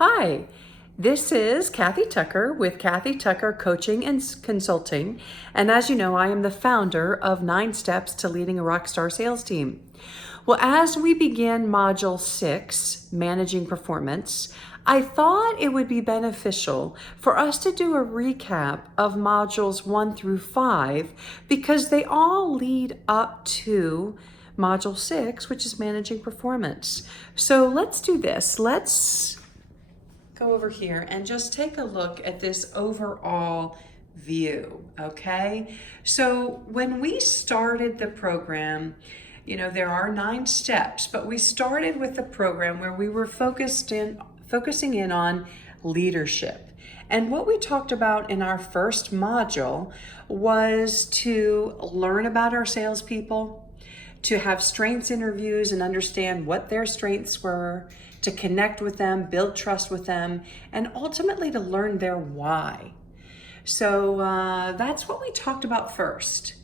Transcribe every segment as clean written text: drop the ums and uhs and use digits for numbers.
Hi, this is Kathy Tucker with Kathy Tucker Coaching and Consulting. And as you know, I am the founder of 9 Steps to Leading a Rockstar Sales Team. Well, as we begin Module 6, Managing Performance, I thought it would be beneficial for us to do a recap of Modules 1 through 5 because they all lead up to Module 6, which is Managing Performance. So let's do this. Let's go over here and just take a look at this overall view, okay? So when we started the program, there are 9 steps, but we started with the program where we were focusing in on leadership. And what we talked about in our first module was to learn about our salespeople, to have strengths interviews and understand what their strengths were, to connect with them, build trust with them, and ultimately to learn their why. So that's what we talked about first.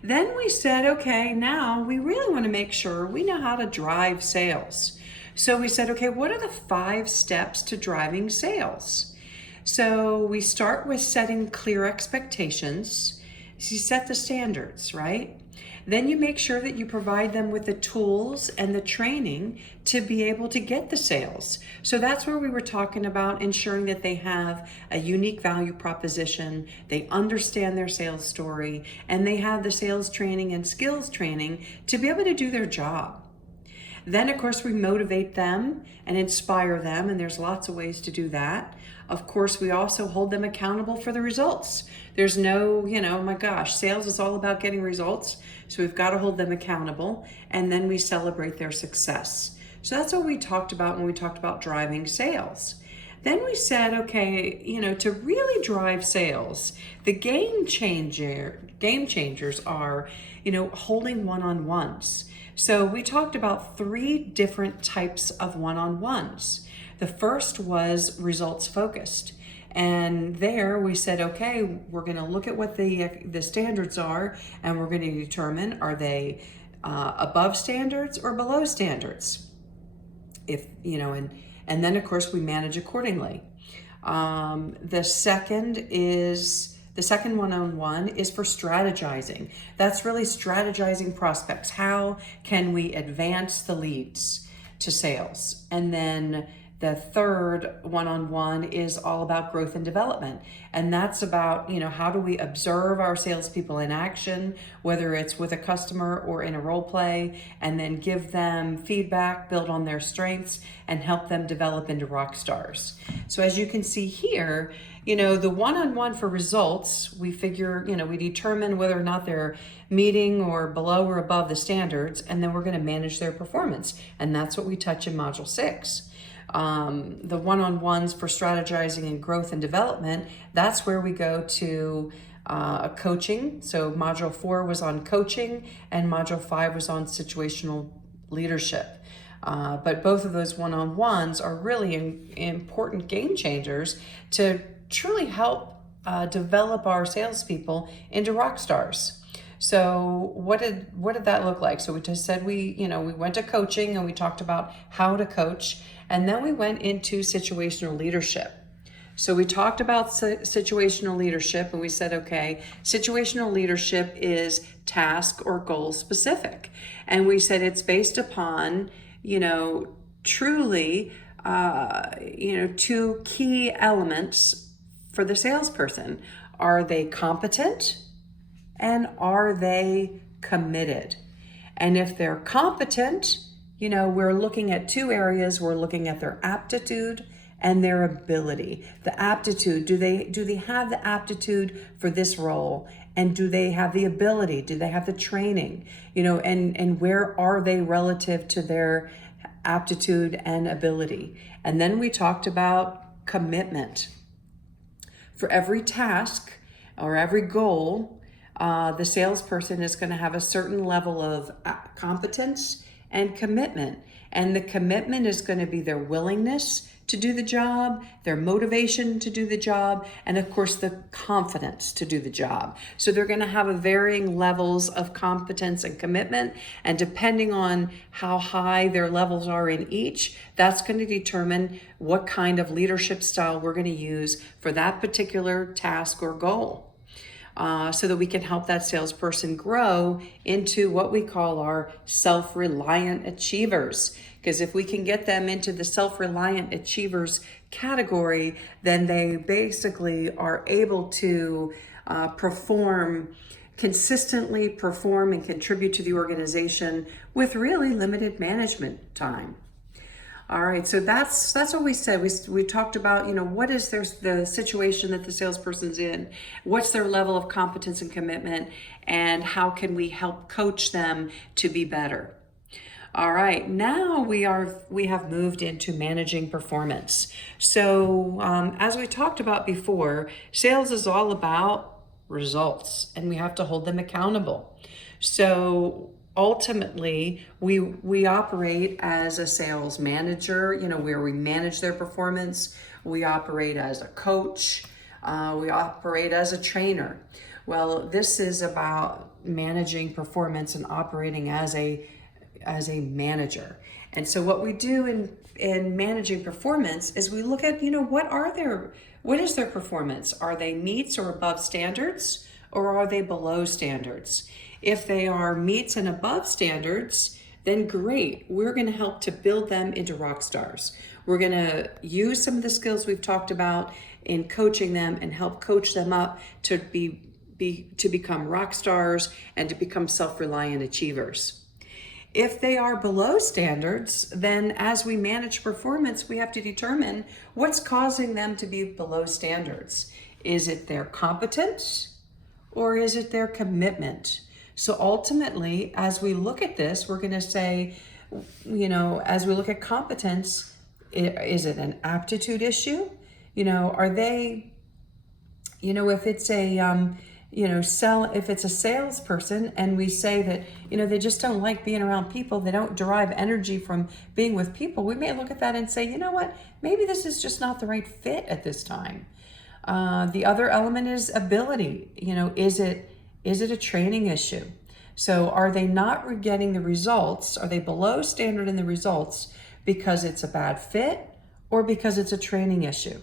Then we said, okay, now we really want to make sure we know how to drive sales. So we said, okay, what are the 5 steps to driving sales? So we start with setting clear expectations. So you set the standards, right? Then you make sure that you provide them with the tools and the training to be able to get the sales. So that's where we were talking about ensuring that they have a unique value proposition, they understand their sales story, and they have the sales training and skills training to be able to do their job. Then, of course, we motivate them and inspire them, and there's lots of ways to do that. Of course, we also hold them accountable for the results. There's no, oh my gosh, sales is all about getting results, so we've got to hold them accountable, and then we celebrate their success. So that's what we talked about when we talked about driving sales. Then we said, okay, to really drive sales, the game changers are, holding one-on-ones. So we talked about 3 different types of one-on-ones. The first was results focused. And there we said, okay, we're going to look at what the standards are, and we're going to determine, are they above standards or below standards? And then of course we manage accordingly. The second one-on-one is for strategizing. That's really strategizing prospects. How can we advance the leads to sales? And then the third one-on-one is all about growth and development. And that's about, how do we observe our salespeople in action, whether it's with a customer or in a role play, and then give them feedback, build on their strengths, and help them develop into rock stars. So as you can see here, the one-on-one for results, we figure, we determine whether or not they're meeting or below or above the standards, and then we're going to manage their performance. And that's what we touch in Module 6. The one-on-ones for strategizing and growth and development, that's where we go to coaching. So Module 4 was on coaching, and Module 5 was on situational leadership. But both of those one-on-ones are really important game changers to truly help develop our salespeople into rock stars. So what did that look like? So we just said we went to coaching and we talked about how to coach, and then we went into situational leadership. So we talked about situational leadership, and we said, okay, situational leadership is task or goal specific. And we said it's based upon, truly, 2 key elements for the salesperson. Are they competent? And are they committed? And if they're competent, we're looking at 2 areas. We're looking at their aptitude and their ability. The aptitude, do they have the aptitude for this role? And do they have the ability? Do they have the training? And where are they relative to their aptitude and ability? And then we talked about commitment. For every task or every goal, the salesperson is going to have a certain level of competence and commitment. And the commitment is going to be their willingness to do the job, their motivation to do the job, and of course the confidence to do the job. So they're going to have a varying levels of competence and commitment, and depending on how high their levels are in each, that's going to determine what kind of leadership style we're going to use for that particular task or goal. So that we can help that salesperson grow into what we call our self-reliant achievers. Because if we can get them into the self-reliant achievers category, then they basically are able to consistently perform and contribute to the organization with really limited management time. All right, so that's what we said. We talked about, what is the situation that the salesperson's in, what's their level of competence and commitment, and how can we help coach them to be better. All right, now we have moved into managing performance. So as we talked about before, sales is all about results, and we have to hold them accountable. So ultimately, we operate as a sales manager, where we manage their performance. We operate as a coach. We operate as a trainer. Well, this is about managing performance and operating as a manager. And so what we do in managing performance is we look at, what is their performance? Are they meets or above standards, or are they below standards? If they are meets and above standards, then great. We're going to help to build them into rock stars. We're going to use some of the skills we've talked about in coaching them and help coach them up to become rock stars and to become self-reliant achievers. If they are below standards, then as we manage performance, we have to determine what's causing them to be below standards. Is it their competence or is it their commitment? So ultimately, as we look at this, we're going to say, as we look at competence, is it an aptitude issue? Are they, if it's if it's a salesperson and we say that, they just don't like being around people, they don't derive energy from being with people, we may look at that and say, maybe this is just not the right fit at this time. The other element is ability. Is it a training issue? So are they not getting the results? Are they below standard in the results because it's a bad fit or because it's a training issue?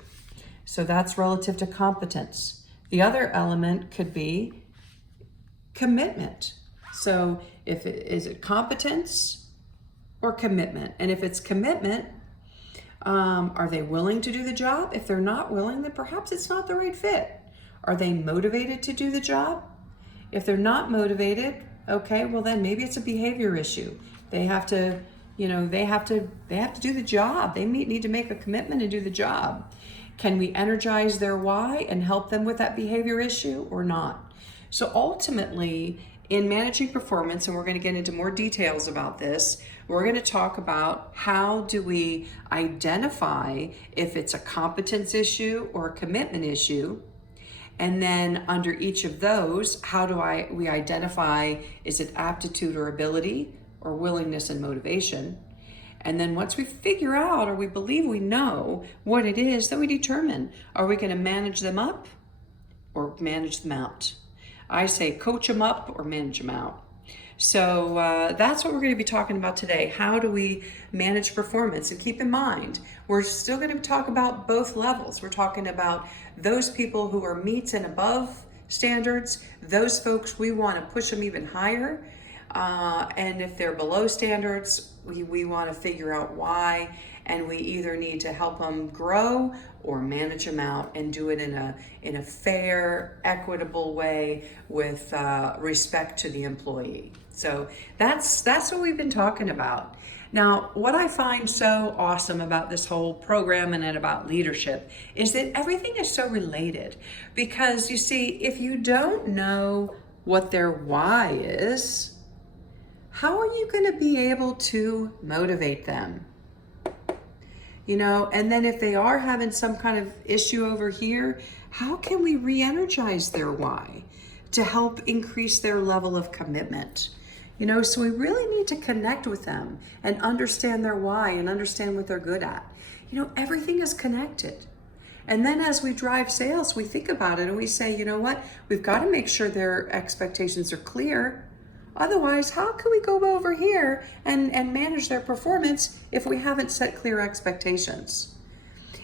So that's relative to competence. The other element could be commitment. So is it competence or commitment? And if it's commitment, are they willing to do the job? If they're not willing, then perhaps it's not the right fit. Are they motivated to do the job? If they're not motivated, okay, well then maybe it's a behavior issue. They have to, they have to do the job. They need to make a commitment and do the job. Can we energize their why and help them with that behavior issue or not? So ultimately, in managing performance, and we're going to get into more details about this, we're going to talk about how do we identify if it's a competence issue or a commitment issue. And then under each of those, how do we identify, is it aptitude or ability or willingness and motivation? And then once we figure out, or we believe we know what it is, then we determine, are we going to manage them up or manage them out? I say coach them up or manage them out. So that's what we're going to be talking about today. How do we manage performance? And keep in mind, we're still going to talk about both levels. We're talking about those people who are meets and above standards. Those folks, we want to push them even higher. And if they're below standards, we want to figure out why, and we either need to help them grow or manage them out and do it in a fair, equitable way with respect to the employee. So that's what we've been talking about. Now, what I find so awesome about this whole program and about leadership is that everything is so related. Because you see, if you don't know what their why is, how are you going to be able to motivate them? And then if they are having some kind of issue over here, how can we re-energize their why to help increase their level of commitment? So we really need to connect with them and understand their why and understand what they're good at. Everything is connected. And then as we drive sales, we think about it and we say, you know what? We've got to make sure their expectations are clear. Otherwise, how can we go over here and manage their performance if we haven't set clear expectations?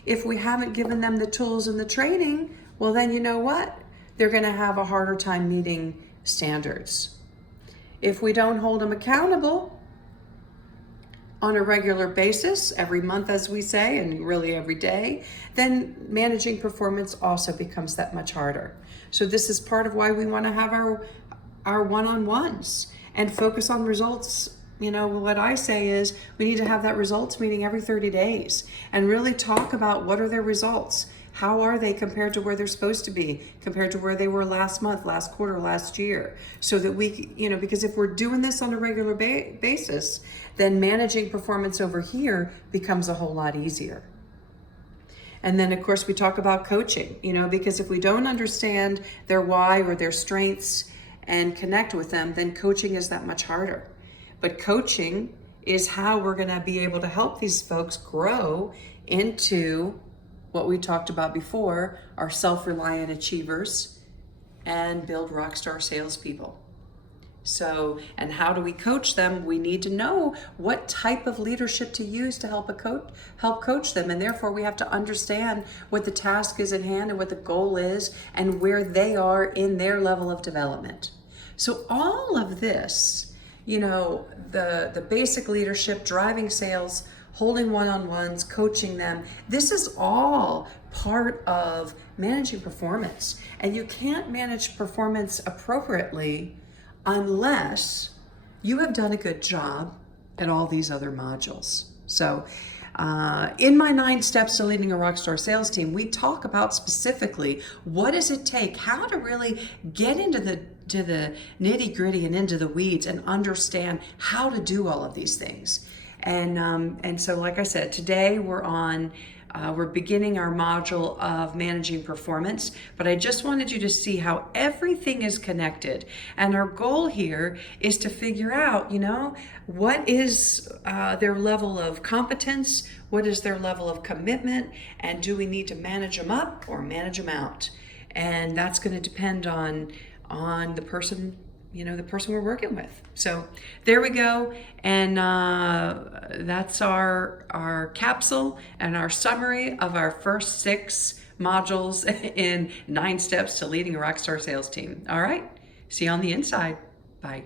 If we haven't given them the tools and the training, well, then you know what? They're going to have a harder time meeting standards. If we don't hold them accountable on a regular basis, every month, as we say, and really every day, then managing performance also becomes that much harder. So this is part of why we want to have our one-on-ones and focus on results. What I say is we need to have that results meeting every 30 days and really talk about what are their results. How are they compared to where they're supposed to be, compared to where they were last month, last quarter, last year? So that we, because if we're doing this on a regular basis, then managing performance over here becomes a whole lot easier. And then, of course, we talk about coaching, because if we don't understand their why or their strengths and connect with them, then coaching is that much harder. But coaching is how we're going to be able to help these folks grow into what we talked about before, our self-reliant achievers, and build rockstar salespeople. So, and how do we coach them? We need to know what type of leadership to use to help coach them, and therefore we have to understand what the task is at hand and what the goal is and where they are in their level of development. So all of this, the basic leadership, driving sales, holding one-on-ones, coaching them, this is all part of managing performance. And you can't manage performance appropriately unless you have done a good job at all these other modules. So in my 9 steps to leading a rockstar sales team, we talk about specifically what does it take, how to really get into the nitty gritty and into the weeds and understand how to do all of these things. And so, like I said, today we're beginning our module of managing performance, but I just wanted you to see how everything is connected. And our goal here is to figure out, what is their level of competence, what is their level of commitment, and do we need to manage them up or manage them out? And that's going to depend on the person, the person we're working with. So there we go. And that's our capsule and our summary of our first 6 modules in 9 steps to leading a rockstar sales team. All right. See you on the inside. Bye.